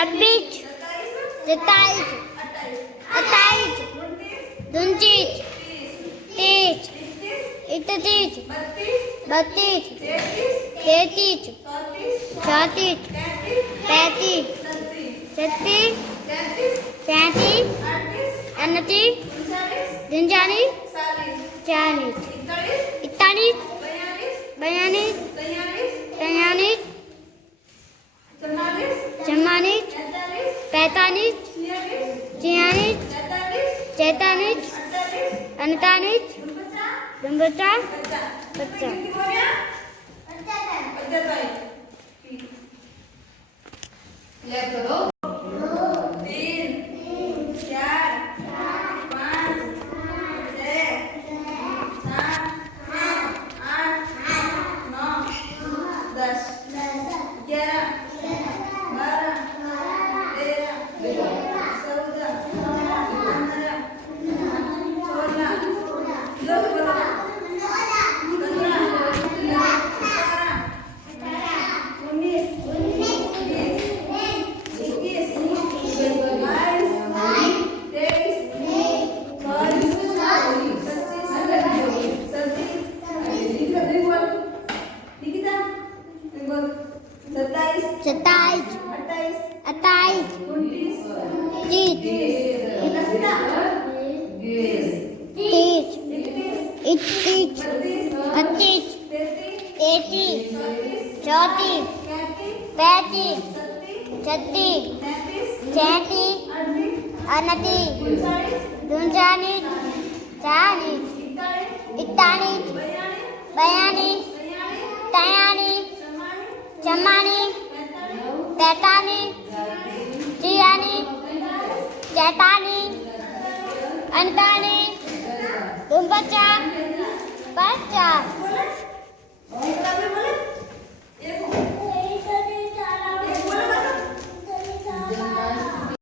26 27 28 29 30 31 32 33 34 35 36 37 38 39 40 41 42 43 44 45 46 47 48 49 50 27 28 30 31 32 33 34 35 36 37 38 39 40 41 42 43 44 45 46 47 48 49 50 50